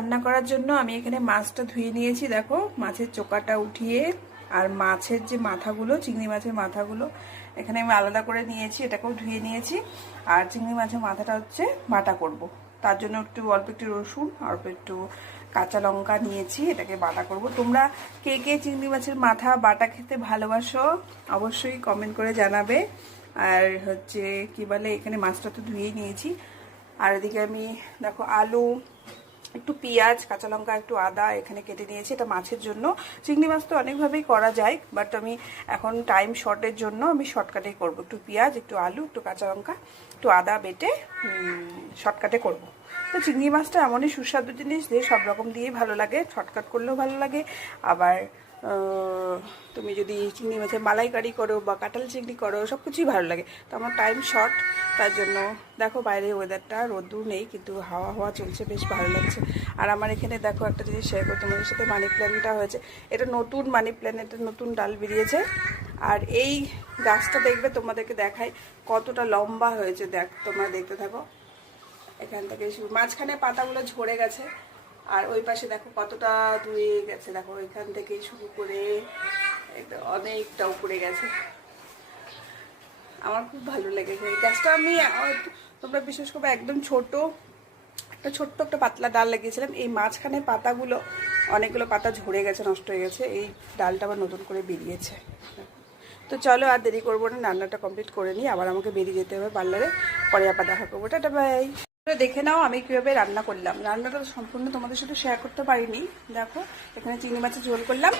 রান্না করার জন্য আমি এখানে মাছটা ধুয়ে নিয়েছি। দেখো মাছের চোকাটা উঠিয়ে আর মাছের যে মাথাগুলো, চিংড়ি মাছের মাথাগুলো এখানে আমি আলাদা করে নিয়েছি, এটাকেও ধুয়ে নিয়েছি। আর চিংড়ি মাছের মাথাটা হচ্ছে বাটা করব, তার জন্য অল্প একটু রসুন, অল্প একটু কাঁচা লঙ্কা নিয়েছি, এটাকে বাটা করব। তোমরা কে কে চিংড়ি মাছের মাথা বাটা খেতে ভালোবাসো অবশ্যই কমেন্ট করে জানাবে। আর হচ্ছে কি বলে, এখানে মাছটা তো ধুয়েই নিয়েছি। আর এদিকে আমি দেখো আলু, একটু পেঁয়াজ, কাঁচা লঙ্কা, একটু আদা এখানে কেটে নিয়েছি। এটা মাছের জন্য। চিংড়ি মাছ তো অনেকভাবেই করা যায়, বাট আমি এখন টাইম শর্টের জন্য আমি শর্টকাটেই করব। একটু পেঁয়াজ, একটু আলু, একটু কাঁচা লঙ্কা, একটু আদা বেটে শর্টকাটে করব। তো চিংড়ি মাছটা এমনই সুস্বাদু জিনিস যে সব রকম দিয়েই ভালো লাগে, শর্টকাট করলেও ভালো লাগে। আবার তুমি যদি চিংড়ি মাছের মালাইকারি করো বা কাঁঠাল চিংড়ি করো, সব কিছুই ভালো লাগে। তো আমার টাইম শর্ট, তার জন্য দেখো বাইরে ওয়েদারটা রোদ্দুর নেই, কিন্তু হাওয়া হাওয়া চলছে, বেশ ভালো লাগছে। আর আমার এখানে দেখো একটা জিনিস শেয়ার করি তোমাদের সাথে, মানি প্ল্যান্টটা হয়েছে। এটা নতুন মানি প্ল্যান্ট, এটা নতুন ডাল বেরিয়েছে। আর এই গাছটা দেখবে, তোমাদেরকে দেখাই কতটা লম্বা হয়েছে। তোমরা দেখতে থাকো। এখান থেকে মাঝখানে পাতাগুলো ঝরে গেছে, আর ওই পাশে দেখো কতটা দূরে গেছে। দেখো এখান থেকে শুরু করে অনেকটা উপরে গেছে। আমার খুব ভালো লেগেছে এই গাছটা। আমি তোমরা বিশেষ করে একদম ছোট্ট একটা পাতলা ডাল লাগিয়েছিলাম। এই মাঝখানে পাতাগুলো, অনেকগুলো পাতা ঝরে গেছে, নষ্ট হয়ে গেছে। এই ডালটা আবার নতুন করে বেরিয়েছে। তো চলো আর দেরি করবো না, রান্নাটা কমপ্লিট করে নিই, আবার আমাকে বেরিয়ে যেতে হবে পার্লারে। পরে আবার দেখা করবো। Tata bye. দেখে নাও আমি কিভাবে রান্না করলাম। রান্নাটা সম্পূর্ণ তোমাদের সাথে শেয়ার করতে পারিনি। দেখো এখানে চিংড়ি মাছের ঝোল করলাম,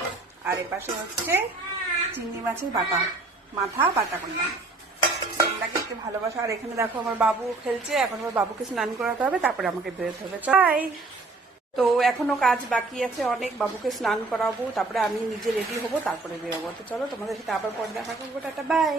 আর এপাশে হচ্ছে চিংড়ি মাছের মাথা বাটা করলাম। তোমরা খেতে ভালোবাসো। আর এখানে দেখো আমার বাবু খেলছে, এখন আমার বাবুকে স্নান করাতে হবে, তারপরে আমাকে বেরোতে হবে। বাই। তো এখনো কাজ বাকি আছে অনেক, বাবুকে স্নান করাবো, তারপরে আমি নিজে রেডি হবো, তারপরে বেরোবো। তো চলো তোমাদের সাথে আবার পরে দেখা করবো। Tata bye.